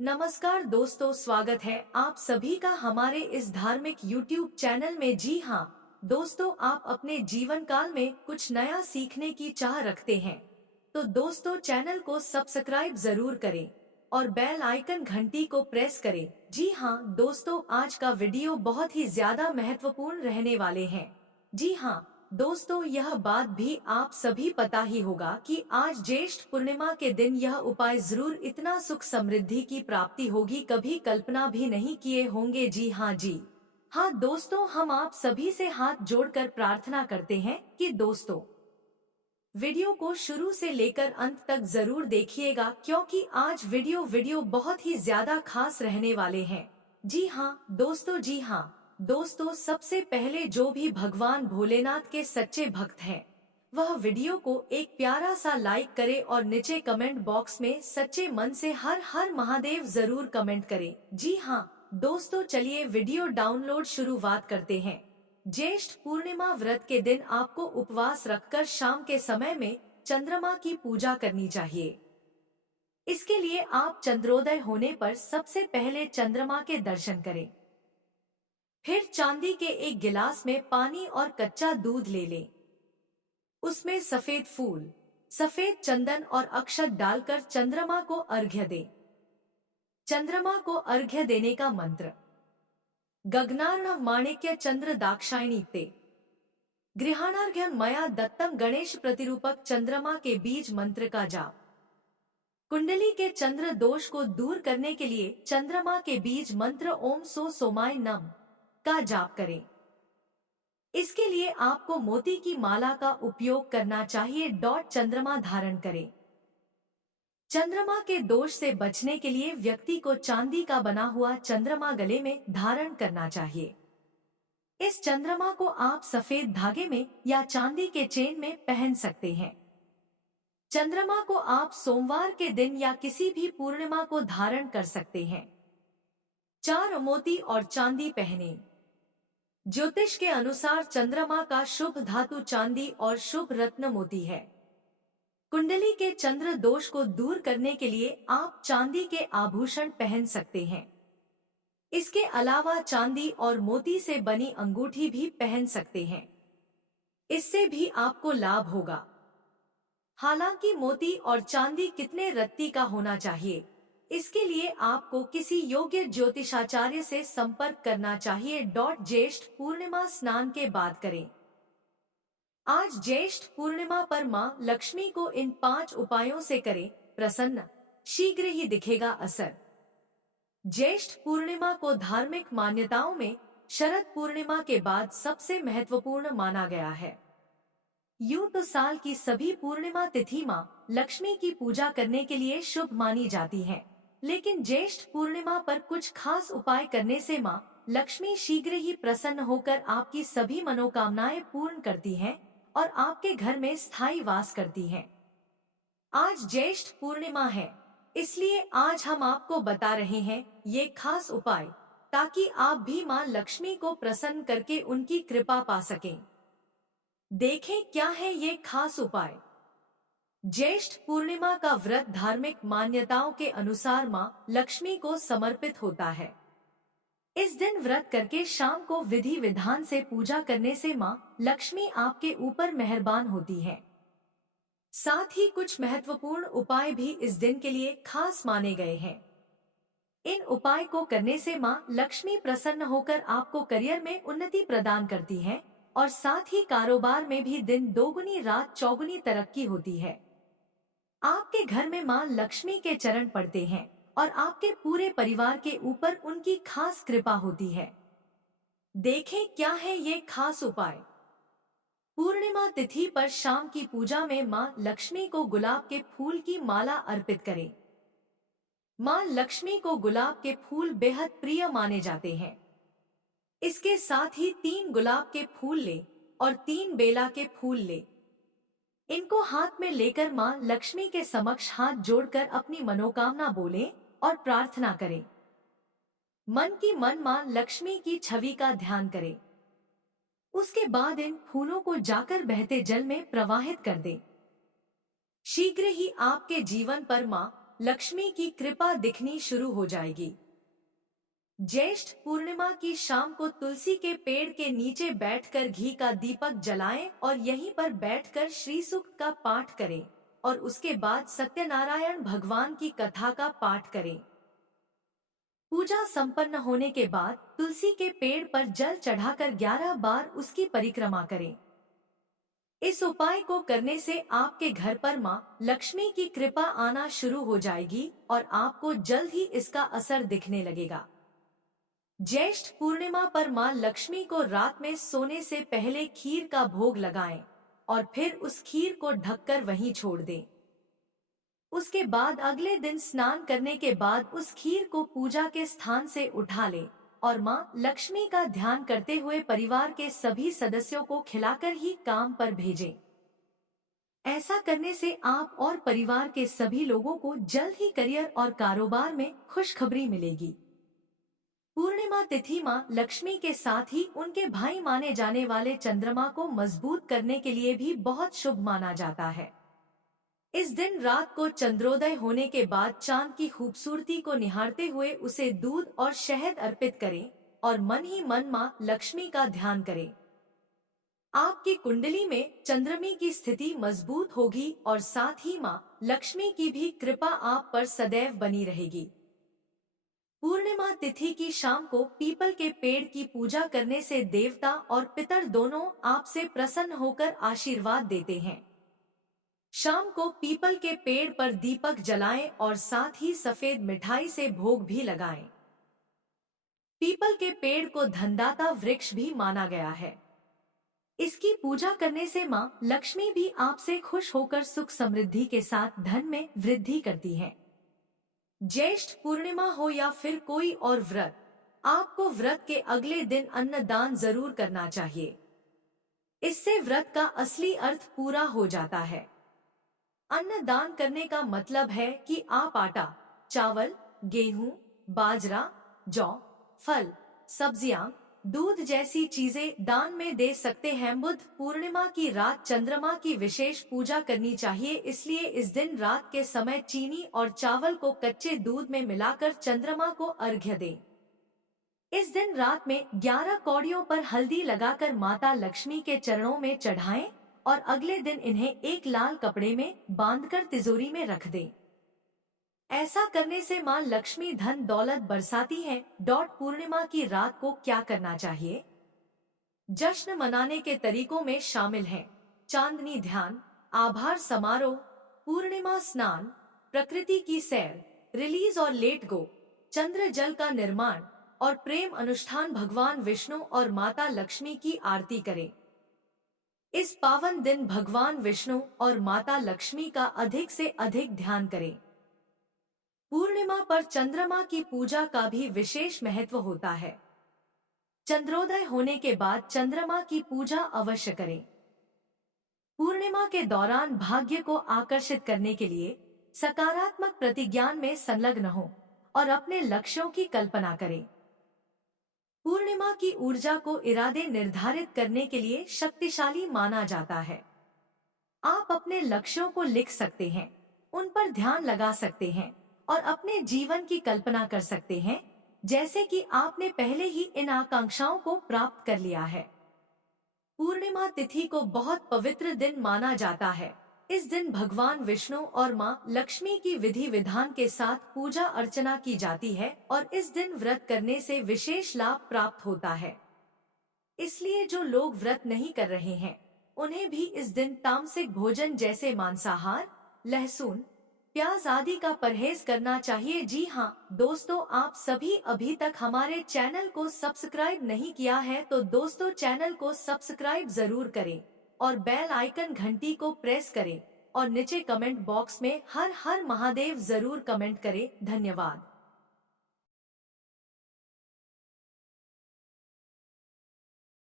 नमस्कार दोस्तों, स्वागत है आप सभी का हमारे इस धार्मिक YouTube चैनल में। जी हाँ दोस्तों, आप अपने जीवन काल में कुछ नया सीखने की चाह रखते हैं तो दोस्तों चैनल को सब्सक्राइब जरूर करें और बेल आइकन घंटी को प्रेस करें। जी हाँ दोस्तों, आज का वीडियो बहुत ही ज्यादा महत्वपूर्ण रहने वाले हैं। जी हाँ दोस्तों, यह बात भी आप सभी पता ही होगा कि आज ज्येष्ठ पूर्णिमा के दिन यह उपाय जरूर इतना सुख समृद्धि की प्राप्ति होगी, कभी कल्पना भी नहीं किए होंगे। जी हाँ दोस्तों, हम आप सभी से हाथ जोड़कर प्रार्थना करते हैं कि दोस्तों वीडियो को शुरू से लेकर अंत तक जरूर देखिएगा, क्योंकि आज वीडियो बहुत ही ज्यादा खास रहने वाले हैं। जी हाँ दोस्तों, सबसे पहले जो भी भगवान भोलेनाथ के सच्चे भक्त हैं, वह वीडियो को एक प्यारा सा लाइक करे और नीचे कमेंट बॉक्स में सच्चे मन से हर हर महादेव जरूर कमेंट करे। जी हाँ दोस्तों, चलिए वीडियो डाउनलोड शुरुआत करते हैं। ज्येष्ठ पूर्णिमा व्रत के दिन आपको उपवास रखकर शाम के समय में चंद्रमा की पूजा करनी चाहिए। इसके लिए आप चंद्रोदय होने पर सबसे पहले चंद्रमा के दर्शन करें। फिर चांदी के एक गिलास में पानी और कच्चा दूध ले लें। उसमें सफेद फूल, सफेद चंदन और अक्षत डालकर चंद्रमा को अर्घ्य दें। चंद्रमा को अर्घ्य देने का मंत्र: गगनार्णव माणिक्य चंद्र दाक्षायणी ते गृहाणार्घ्यं मया दत्तम गणेश प्रतिरूपक चंद्रमा के बीज मंत्र का जाप। कुंडली के चंद्र दोष को दूर करने के लिए चंद्रमा के बीज मंत्र ओम सो सोमाय नम का जाप करें। इसके लिए आपको मोती की माला का उपयोग करना चाहिए। चंद्रमा धारण करें। चंद्रमा के दोष से बचने के लिए व्यक्ति को चांदी का बना हुआ चंद्रमा गले में धारण करना चाहिए। इस चंद्रमा को आप सफेद धागे में या चांदी के चेन में पहन सकते हैं। चंद्रमा को आप सोमवार के दिन या किसी भी पूर्णिमा को धारण कर सकते हैं। 4 मोती और चांदी पहने। ज्योतिष के अनुसार चंद्रमा का शुभ धातु चांदी और शुभ रत्न मोती है। कुंडली के चंद्र दोष को दूर करने के लिए आप चांदी के आभूषण पहन सकते हैं। इसके अलावा चांदी और मोती से बनी अंगूठी भी पहन सकते हैं। इससे भी आपको लाभ होगा। हालांकि मोती और चांदी कितने रत्ती का होना चाहिए, इसके लिए आपको किसी योग्य ज्योतिषाचार्य से संपर्क करना चाहिए। ज्येष्ठ पूर्णिमा स्नान के बाद करें। आज ज्येष्ठ पूर्णिमा पर मां लक्ष्मी को इन 5 उपायों से करें प्रसन्न, शीघ्र ही दिखेगा असर। ज्येष्ठ पूर्णिमा को धार्मिक मान्यताओं में शरद पूर्णिमा के बाद सबसे महत्वपूर्ण माना गया है। यूं तो साल की सभी पूर्णिमा तिथि मां लक्ष्मी की पूजा करने के लिए शुभ मानी जाती हैं, लेकिन ज्येष्ठ पूर्णिमा पर कुछ खास उपाय करने से मां लक्ष्मी शीघ्र ही प्रसन्न होकर आपकी सभी मनोकामनाएं पूर्ण करती हैं और आपके घर में स्थायी वास करती हैं। आज ज्येष्ठ पूर्णिमा है, इसलिए आज हम आपको बता रहे हैं ये खास उपाय, ताकि आप भी मां लक्ष्मी को प्रसन्न करके उनकी कृपा पा सकें। देखें क्या है ये खास उपाय। ज्येष्ठ पूर्णिमा का व्रत धार्मिक मान्यताओं के अनुसार मां लक्ष्मी को समर्पित होता है। इस दिन व्रत करके शाम को विधि विधान से पूजा करने से मां लक्ष्मी आपके ऊपर मेहरबान होती है। साथ ही कुछ महत्वपूर्ण उपाय भी इस दिन के लिए खास माने गए हैं। इन उपाय को करने से मां लक्ष्मी प्रसन्न होकर आपको करियर में उन्नति प्रदान करती हैं और साथ ही कारोबार में भी दिन दोगुनी रात चौगुनी तरक्की होती है। आपके घर में मां लक्ष्मी के चरण पड़ते हैं और आपके पूरे परिवार के ऊपर उनकी खास कृपा होती है। देखें क्या है ये खास उपाय। पूर्णिमा तिथि पर शाम की पूजा में मां लक्ष्मी को गुलाब के फूल की माला अर्पित करें। मां लक्ष्मी को गुलाब के फूल बेहद प्रिय माने जाते हैं। इसके साथ ही 3 गुलाब के फूल ले और 3 बेला के फूल ले। इनको हाथ में लेकर मां लक्ष्मी के समक्ष हाथ जोड़कर अपनी मनोकामना बोलें और प्रार्थना करें। मन की मन मां लक्ष्मी की छवि का ध्यान करें। उसके बाद इन फूलों को जाकर बहते जल में प्रवाहित कर दें। शीघ्र ही आपके जीवन पर मां लक्ष्मी की कृपा दिखनी शुरू हो जाएगी। ज्येष्ठ पूर्णिमा की शाम को तुलसी के पेड़ के नीचे बैठकर घी का दीपक जलाएं और यहीं पर बैठकर श्री सूक्त का पाठ करें और उसके बाद सत्यनारायण भगवान की कथा का पाठ करें। पूजा संपन्न होने के बाद तुलसी के पेड़ पर जल चढ़ाकर 11 बार उसकी परिक्रमा करें। इस उपाय को करने से आपके घर पर मां लक्ष्मी की कृपा आना शुरू हो जाएगी और आपको जल्द ही इसका असर दिखने लगेगा। ज्येष्ठ पूर्णिमा पर मां लक्ष्मी को रात में सोने से पहले खीर का भोग लगाएं और फिर उस खीर को ढककर वहीं छोड़ दें। उसके बाद अगले दिन स्नान करने के बाद उस खीर को पूजा के स्थान से उठा लें और मां लक्ष्मी का ध्यान करते हुए परिवार के सभी सदस्यों को खिलाकर ही काम पर भेजें। ऐसा करने से आप और परिवार के सभी लोगों को जल्द ही करियर और कारोबार में खुशखबरी मिलेगी। पूर्णिमा तिथि मां लक्ष्मी के साथ ही उनके भाई माने जाने वाले चंद्रमा को मजबूत करने के लिए भी बहुत शुभ माना जाता है। इस दिन रात को चंद्रोदय होने के बाद चांद की खूबसूरती को निहारते हुए उसे दूध और शहद अर्पित करें और मन ही मन मां लक्ष्मी का ध्यान करें। आपकी कुंडली में चंद्रमी की स्थिति मजबूत होगी और साथ ही मां लक्ष्मी की भी कृपा आप पर सदैव बनी रहेगी। पूर्णिमा तिथि की शाम को पीपल के पेड़ की पूजा करने से देवता और पितर दोनों आपसे प्रसन्न होकर आशीर्वाद देते हैं। शाम को पीपल के पेड़ पर दीपक जलाएं और साथ ही सफेद मिठाई से भोग भी लगाएं। पीपल के पेड़ को धनदाता वृक्ष भी माना गया है। इसकी पूजा करने से मां लक्ष्मी भी आपसे खुश होकर सुख समृद्धि के साथ धन में वृद्धि करती हैं। ज्येष्ठ पूर्णिमा हो या फिर कोई और व्रत, आपको व्रत के अगले दिन अन्नदान जरूर करना चाहिए। इससे व्रत का असली अर्थ पूरा हो जाता है। अन्नदान करने का मतलब है कि आप आटा, चावल, गेहूं, बाजरा, जौ, फल, सब्जियां, दूध जैसी चीजें दान में दे सकते हैं। बुध पूर्णिमा की रात चंद्रमा की विशेष पूजा करनी चाहिए, इसलिए इस दिन रात के समय चीनी और चावल को कच्चे दूध में मिलाकर चंद्रमा को अर्घ्य दें। इस दिन रात में 11 कौड़ियों पर हल्दी लगाकर माता लक्ष्मी के चरणों में चढ़ाएं और अगले दिन इन्हें एक लाल कपड़े में बांधकर तिजोरी में रख दें। ऐसा करने से मां लक्ष्मी धन दौलत बरसाती हैं। पूर्णिमा की रात को क्या करना चाहिए? जश्न मनाने के तरीकों में शामिल हैं चांदनी ध्यान, आभार समारोह, पूर्णिमा स्नान, प्रकृति की सैर, रिलीज और लेट गो, चंद्र जल का निर्माण और प्रेम अनुष्ठान। भगवान विष्णु और माता लक्ष्मी की आरती करें। इस पावन दिन भगवान विष्णु और माता लक्ष्मी का अधिक से अधिक ध्यान करें। पूर्णिमा पर चंद्रमा की पूजा का भी विशेष महत्व होता है। चंद्रोदय होने के बाद चंद्रमा की पूजा अवश्य करें। पूर्णिमा के दौरान भाग्य को आकर्षित करने के लिए सकारात्मक प्रतिज्ञान में संलग्न हो और अपने लक्ष्यों की कल्पना करें। पूर्णिमा की ऊर्जा को इरादे निर्धारित करने के लिए शक्तिशाली माना जाता है। आप अपने लक्ष्यों को लिख सकते हैं, उन पर ध्यान लगा सकते हैं और अपने जीवन की कल्पना कर सकते हैं जैसे कि आपने पहले ही इन आकांक्षाओं को प्राप्त कर लिया है। पूर्णिमा तिथि को बहुत पवित्र दिन माना जाता है। इस दिन भगवान विष्णु और मां लक्ष्मी की विधि विधान के साथ पूजा अर्चना की जाती है और इस दिन व्रत करने से विशेष लाभ प्राप्त होता है। इसलिए जो लोग व्रत नहीं कर रहे हैं, उन्हें भी इस दिन तामसिक भोजन जैसे मांसाहार, लहसुन, प्याज आदि का परहेज करना चाहिए। जी हाँ दोस्तों, आप सभी अभी तक हमारे चैनल को सब्सक्राइब नहीं किया है तो दोस्तों चैनल को सब्सक्राइब जरूर करें और बेल आइकन घंटी को प्रेस करें और नीचे कमेंट बॉक्स में हर हर महादेव जरूर कमेंट करें। धन्यवाद।